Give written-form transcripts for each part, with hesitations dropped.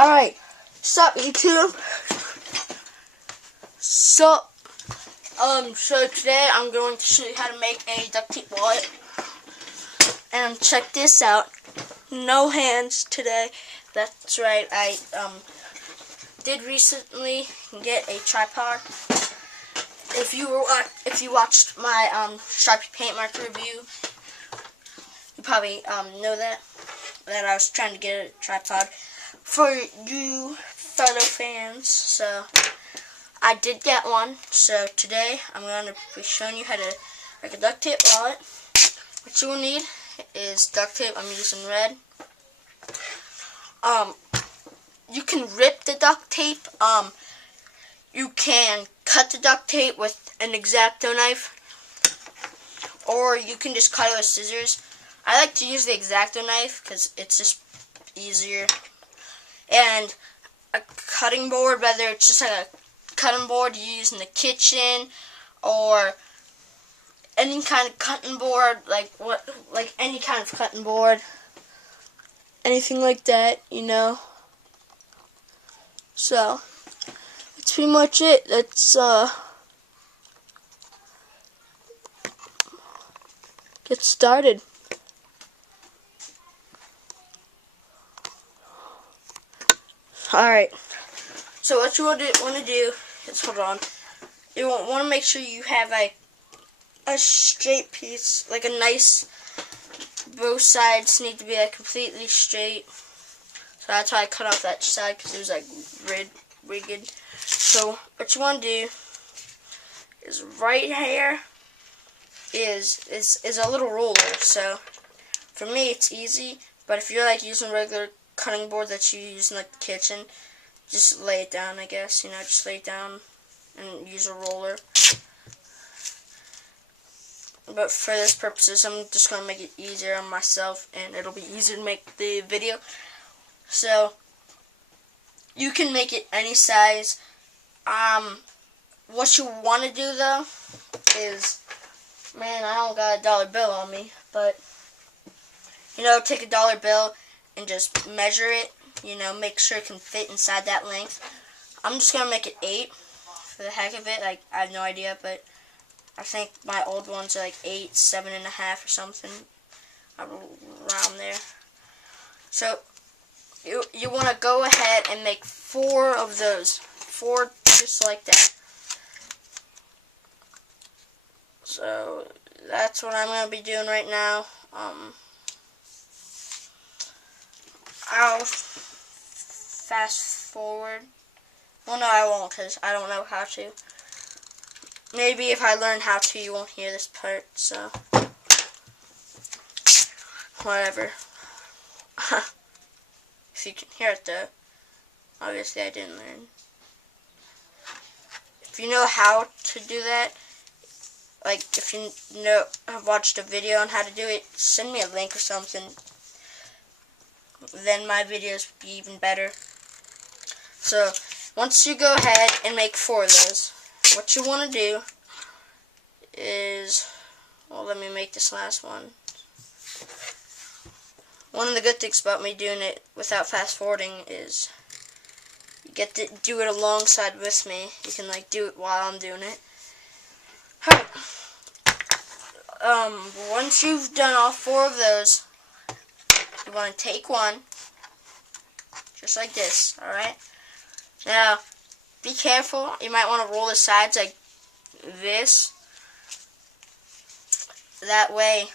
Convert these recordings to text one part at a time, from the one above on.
Alright, sup YouTube? So today I'm going to show you how to make a duct tape wallet. And check this out. No hands today. That's right, I did recently get a tripod. If you watched my Sharpie paint marker review, you probably know that I was trying to get a tripod for you fellow fans. So I did get one. So today I'm going to be showing you how to make a duct tape wallet. What you will need is duct tape. I'm using red. You can rip the duct tape. You can cut the duct tape with an X-Acto knife, or you can just cut it with scissors. I like to use the X-Acto knife because it's just easier. And a cutting board, whether it's just like a cutting board you use in the kitchen, or any kind of cutting board, like any kind of cutting board, anything like that, you know. So that's pretty much it. Let's get started. Alright, so what you want to do is, hold on, you want to make sure you have a straight piece, like a nice, both sides need to be like completely straight. So that's why I cut off that side, because it was like rigged. So what you want to do is, right here is a little roller. So for me it's easy, but if you're like using regular cutting board that you use in like the kitchen, just lay it down, I guess, you know, just lay it down and use a roller. But for this purposes, I'm just going to make it easier on myself, and it'll be easier to make the video. So you can make it any size. What you want to do though is, man, I don't got a dollar bill on me, but you know, take a dollar bill and just measure it, you know, make sure it can fit inside that length. I'm just going to make it 8 for the heck of it. Like, I have no idea, but I think my old ones are like 8, 7.5 or something, around there. So you want to go ahead and make 4 of those, 4 just like that. So that's what I'm going to be doing right now. I'll fast forward. Well, no, I won't, because I don't know how to. Maybe if I learn how to, you won't hear this part, so whatever. If you can hear it though, obviously I didn't learn. If you know how to do that, like if you have watched a video on how to do it, send me a link or something. Then my videos would be even better. So once you go ahead and make 4 of those, what you want to do is, well, let me make this last one. One of the good things about me doing it without fast forwarding is you get to do it alongside with me. You can like do it while I'm doing it. Alright. Once you've done all 4 of those, you want to take one, just like this, alright? Now, be careful. You might want to roll the sides like this. That way,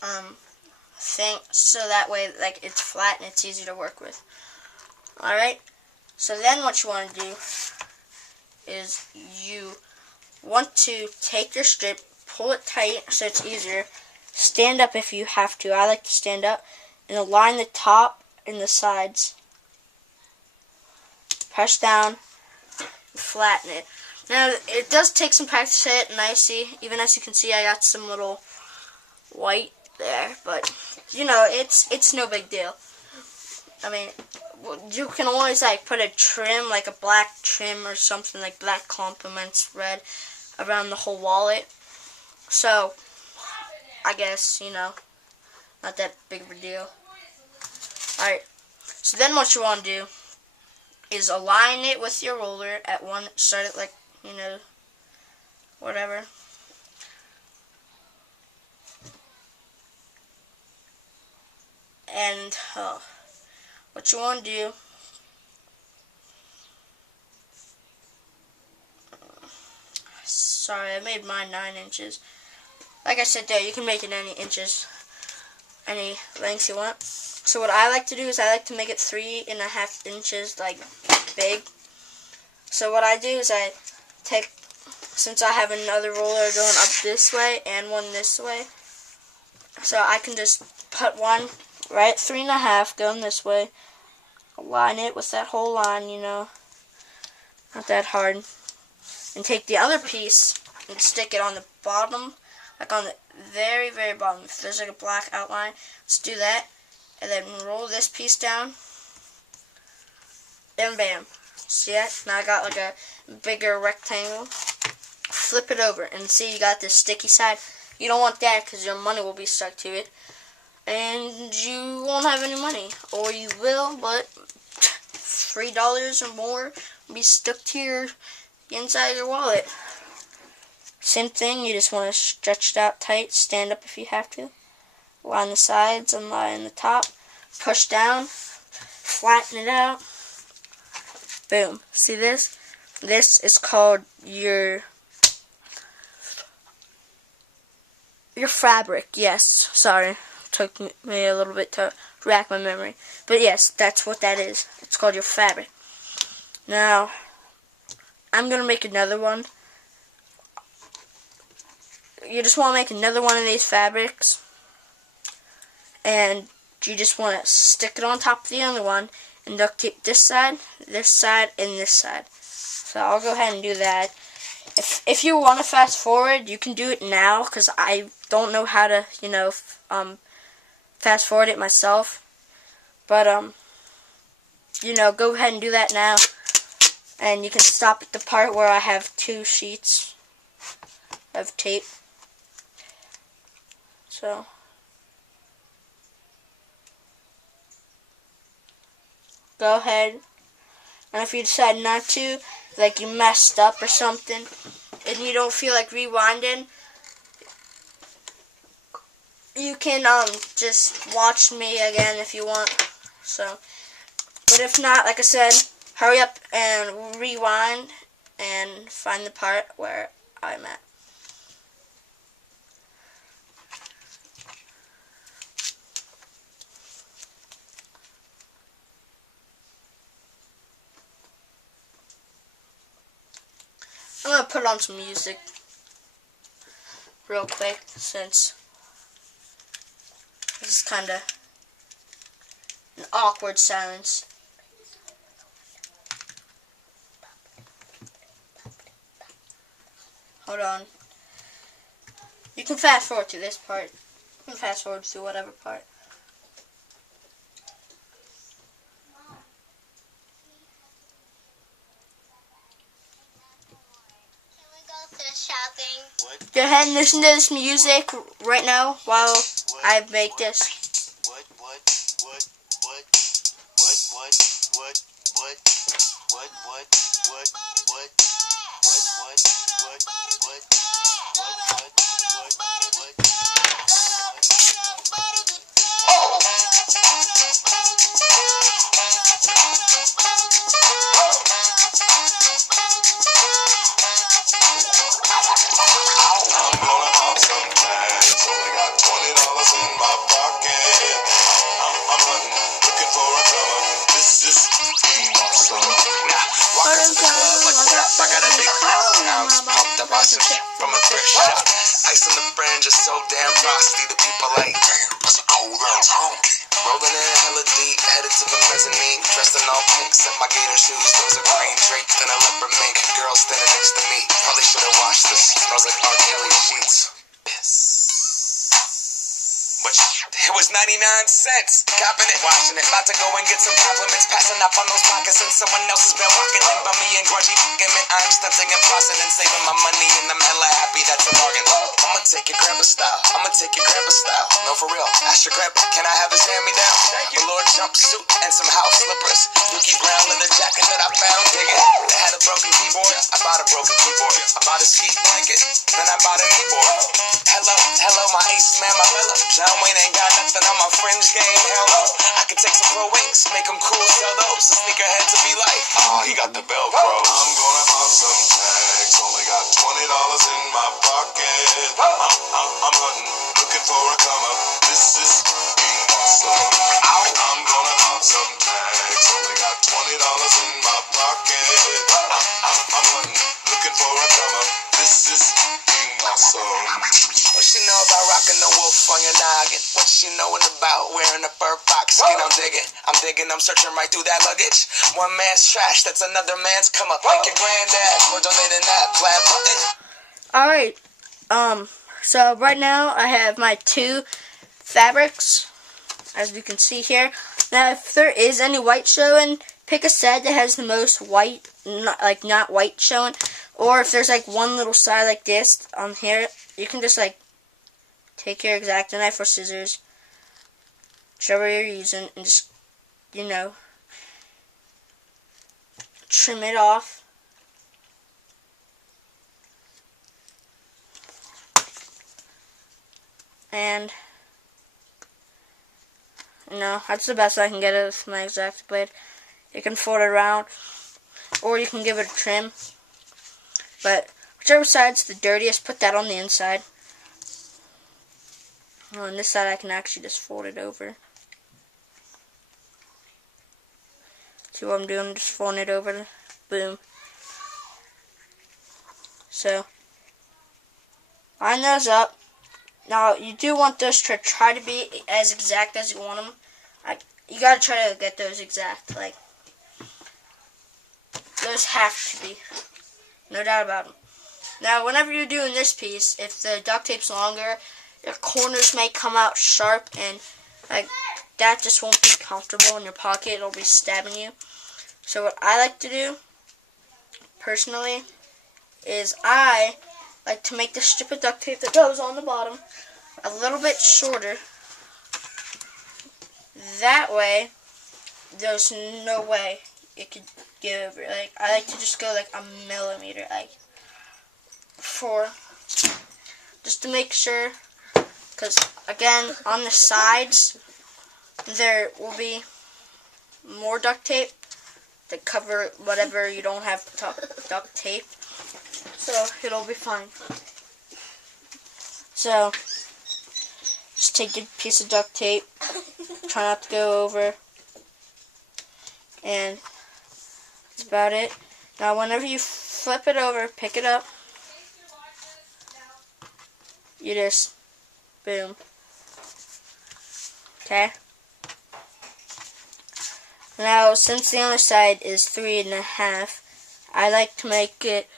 that way, like, it's flat and it's easy to work with. Alright? So then what you want to do is you want to take your strip, pull it tight so it's easier. Stand up if you have to. I like to stand up. And align the top and the sides. Press down. Flatten it. Now, it does take some practice to hit, and even as you can see, I got some little white there, but you know, it's no big deal. I mean, you can always like put a trim, like a black trim or something, like black complements red around the whole wallet. So I guess, you know, not that big of a deal. Alright, so then what you want to do is align it with your roller at one, start it like, whatever. And what you want to do, sorry, I made mine 9 inches. Like I said there, you can make it any inches, any length you want. So what I like to do is I like to make it 3.5 inches, like, big. So what I do is I take, since I have another roller going up this way and one this way, so I can just put one right 3.5 going this way, align it with that whole line, not that hard, and take the other piece and stick it on the bottom, like on the very, very bottom. If there's like a black outline, let's do that, and then roll this piece down, and bam. See that? Now I got like a bigger rectangle. Flip it over, and see you got this sticky side. You don't want that because your money will be stuck to it, and you won't have any money, or you will, but $3 or more will be stuck to your inside of your wallet. Same thing, you just want to stretch it out tight, stand up if you have to, line the sides and line the top, push down, flatten it out, boom. See this? This is called your fabric. Yes, sorry, took me a little bit to rack my memory, but yes, that's what that is. It's called your fabric. Now I'm gonna make another one. You just want to make another one of these fabrics, and you just want to stick it on top of the other one and duct tape this side, and this side. So I'll go ahead and do that. If you want to fast forward, you can do it now, because I don't know how to, fast forward it myself. But, go ahead and do that now. And you can stop at the part where I have 2 sheets of tape. So, go ahead. And if you decide not to, like you messed up or something, and you don't feel like rewinding, you can just watch me again if you want. So, but if not, like I said, hurry up and rewind and find the part where I'm at. I'm going to put on some music real quick, since this is kind of an awkward silence. Hold on. You can fast forward to this part. You can fast forward to whatever part. Go ahead and listen to this music right now while I make this. From a thrift shop, ice on the fringe is so damn frosty. The people like, damn, that's a cold ass honky. Rolling in hella deep, headed to the mezzanine. Dressed in all pinks and my gator shoes. Those are green draped in a leopard mink. Girl standing next to me. Probably should have washed this. Smells like R. Kelly sheets. Piss. But it was 99 cents. Copping it, washing it. About to go and get some compliments. Passing up on those moccasins. Someone else has been walking in by me and grungy fucking mint. I'm stunting and flossing and saving my money, and I'm hella happy that's a bargain. I'ma take your grandpa style. I'ma take your grandpa style. No, for real. Ask your grandpa, can I have his hand-me-down? Velour jumpsuit and some house slippers. Dookie brown leather jacket. jacket that I found, dig it. They had a broken keyboard, I bought a broken keyboard. I bought a ski blanket, then I bought a keyboard. Hello, my ace man, my fella. John Wayne ain't got nothing on my fringe game, hell no. I can take some pro wings, make them cool, sell those. The sneakerhead to be like, oh, he got the Velcro. I'm gonna pop some tags, only got $20 in my pocket. I'm hunting, looking for a come up. This is being awesome. I'm gonna pop some tags, only got $20 in my pocket. I'm hunting, looking for a come up. This is being awesome. What she know about rocking the wolf on your noggin? What she knowin' about wearing a fur fox skin? I'm digging, I'm searching right through that luggage. One man's trash, that's another man's come up. Thank your granddad for donating that flat button. Alright, so right now I have my 2 fabrics, as you can see here. Now if there is any white showing, pick a side that has the most white, not white showing. Or if there's like one little side like this on here, you can just like take your X-Acto knife or scissors, whichever you're using, and just, you know, trim it off. And, you know, that's the best I can get it with my X-Acto blade. You can fold it around, or you can give it a trim. But whichever side's the dirtiest, put that on the inside. On this side, I can actually just fold it over. See what I'm doing? Just folding it over. Boom. So, line those up. Now, you do want those to try to be as exact as you want them. You gotta try to get those exact. Like, those have to be. No doubt about them. Now, whenever you're doing this piece, if the duct tape's longer, your corners may come out sharp, and like that just won't be comfortable in your pocket. It'll be stabbing you. So what I like to do, personally, is I like to make the strip of duct tape that goes on the bottom a little bit shorter. That way, there's no way it could get over. Like, I like to just go like a millimeter, like just to make sure, because again, on the sides there will be more duct tape to cover whatever you don't have duct tape, so it'll be fine. So just take your piece of duct tape, try not to go over, and that's about it. Now whenever you flip it over, pick it up, you just boom. Okay. Now, since the other side is 3.5, I like to make it,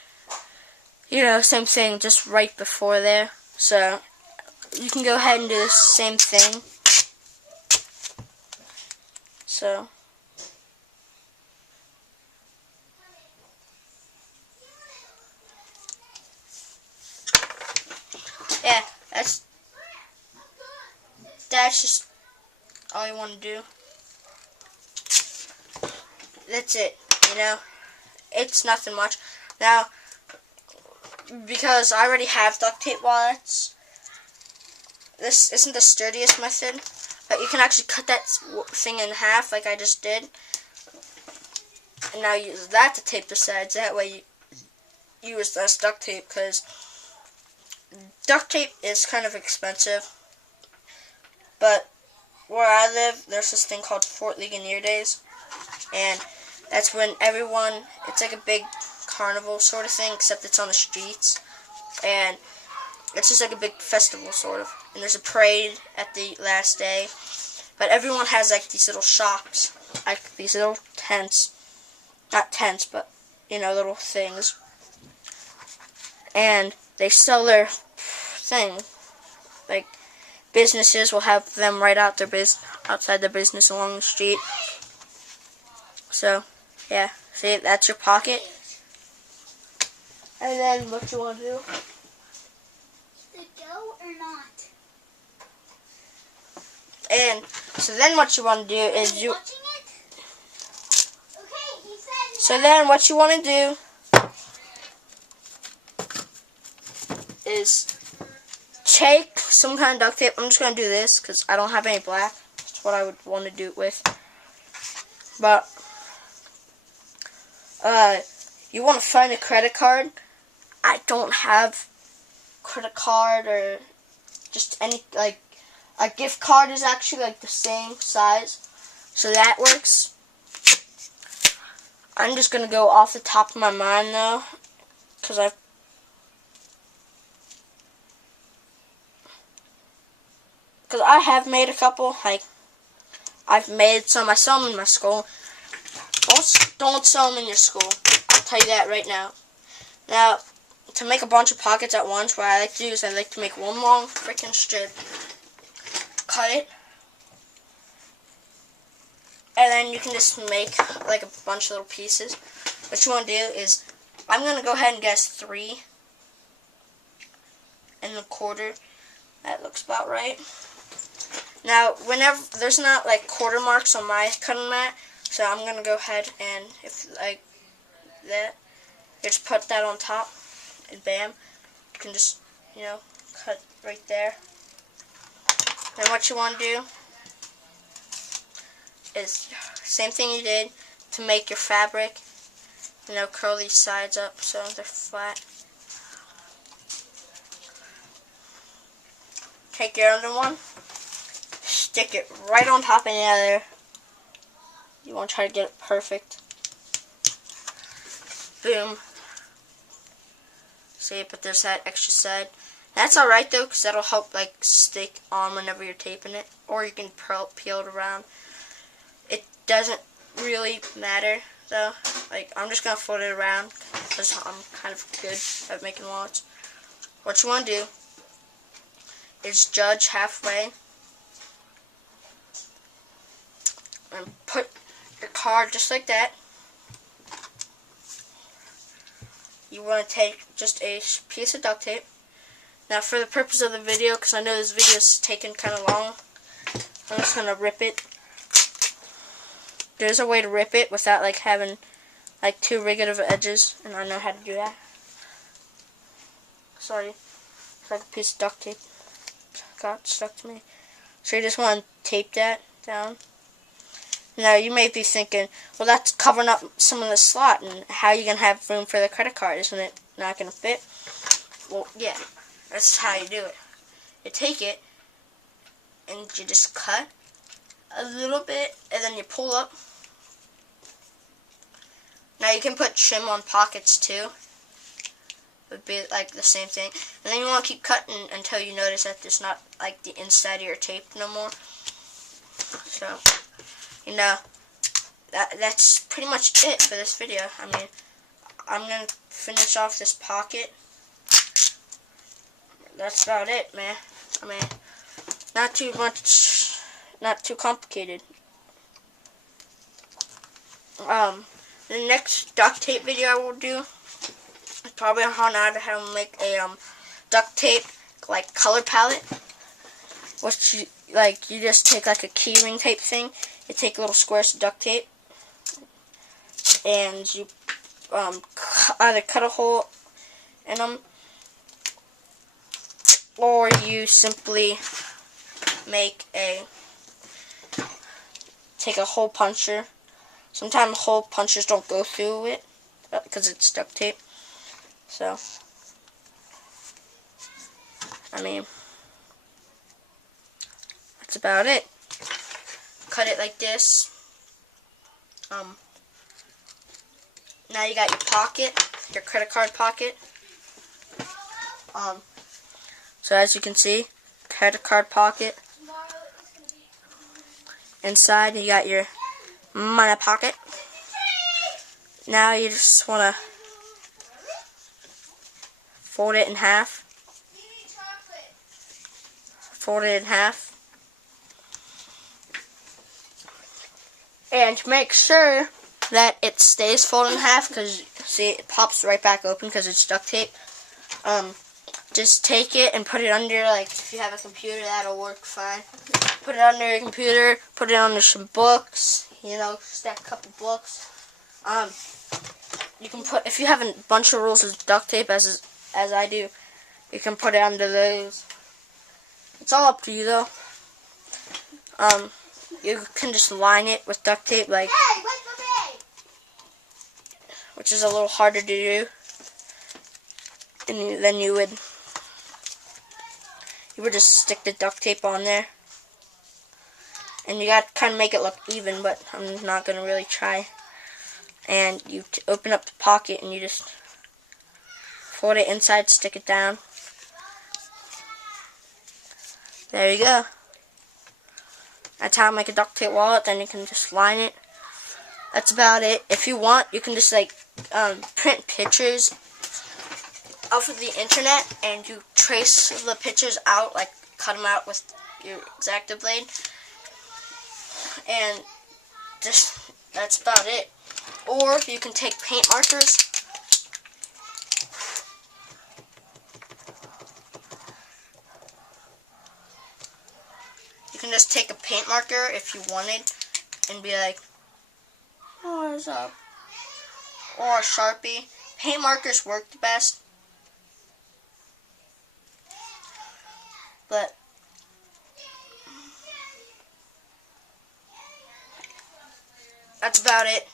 you know, same thing, just right before there. So you can go ahead and do the same thing. So yeah, that's just all you want to do. That's it, you know. It's nothing much. Now, because I already have duct tape wallets, this isn't the sturdiest method, but you can actually cut that thing in half like I just did, and now use that to tape the sides. That way you use less duct tape, because duct tape is kind of expensive. But where I live, there's this thing called Fort Ligonier Days, and that's when everyone, it's like a big carnival sort of thing, except it's on the streets, and it's just like a big festival sort of, and there's a parade at the last day, but everyone has like these little shops, like these little tents, not tents, but, you know, little things, and they sell their thing. Like, businesses will have them right out outside their business along the street. So, yeah, see, that's your pocket. And then what you want to do? The dough or not? And so then what you want to do is Watching it? Okay, he said So then what you want to do is take some kind of duct tape. I'm just going to do this because I don't have any black. That's what I would want to do it with. But you want to find a credit card. I don't have credit card or just any, like, a gift card is actually like the same size. So that works. I'm just going to go off the top of my mind though, because I have made a couple. Like, I've made some. I sell them in my school. Don't sell them in your school. I'll tell you that right now. Now, to make a bunch of pockets at once, what I like to do is I like to make one long freaking strip. Cut it. And then you can just make like a bunch of little pieces. What you want to do is, I'm going to go ahead and guess 3 1/4. That looks about right. Now, whenever there's not like quarter marks on my cutting mat, so I'm gonna go ahead and if like that, just put that on top, and bam, you can just cut right there. Then what you want to do is same thing you did to make your fabric. Curl these sides up so they're flat. Take your other one, stick it right on top of the other. You want to try to get it perfect. Boom. See, but there's that extra side. That's alright though, because that'll help like stick on whenever you're taping it. Or you can peel it around. It doesn't really matter though. Like, I'm just going to fold it around because I'm kind of good at making wallets. What you want to do is judge halfway and put your card just like that. You want to take just a piece of duct tape. Now, for the purpose of the video, because I know this video is taking kind of long, I'm just going to rip it. There's a way to rip it without like having like too rigid of edges, and I know how to do that. Sorry, it's like a piece of duct tape got stuck to me. So you just want to tape that down. Now you may be thinking, well, that's covering up some of the slot, and how are you going to have room for the credit card? Isn't it not going to fit? Well, yeah, that's how you do it. You take it, and you just cut a little bit, and then you pull up. Now you can put trim on pockets too. Would be like the same thing. And then you want to keep cutting until you notice that there's not like the inside of your tape no more. So, that's pretty much it for this video. I mean, I'm going to finish off this pocket. That's about it, man. I mean, not too much, not too complicated. The next duct tape video I will do is probably on how to make a duct tape like color palette. Which you just take like a key ring tape thing. You take little squares of duct tape, and you either cut a hole in them, or you simply take a hole puncher. Sometimes hole punchers don't go through it because it's duct tape. So, I mean, that's about it. Cut it like this. Now you got your pocket, your credit card pocket. So as you can see, credit card pocket. Inside you got your money pocket. Now you just want to fold it in half. Fold it in half. And make sure that it stays folded in half, because see, it pops right back open because it's duct tape. Just take it and put it under, like if you have a computer, that'll work fine. Put it under your computer, put it under some books, stack a couple books. you can put, if you have a bunch of rolls of duct tape as I do, you can put it under those. It's all up to you though. You can just line it with duct tape, like, Hey, wait for me! which is a little harder to do. And then you would just stick the duct tape on there. And you got to kind of make it look even, but I'm not going to really try. And you open up the pocket and you just fold it inside, stick it down. There you go. That's how I make a duct tape wallet. Then you can just line it. That's about it. If you want, you can just like print pictures off of the internet and you trace the pictures out, like cut them out with your X-Acto blade. And just, that's about it. Or you can take paint markers. You can just take a paint marker if you wanted and be like, oh, what's up? Or a Sharpie. Paint markers work the best. But that's about it.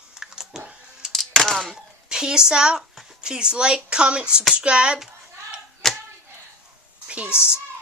Peace out. Please like, comment, subscribe. Peace.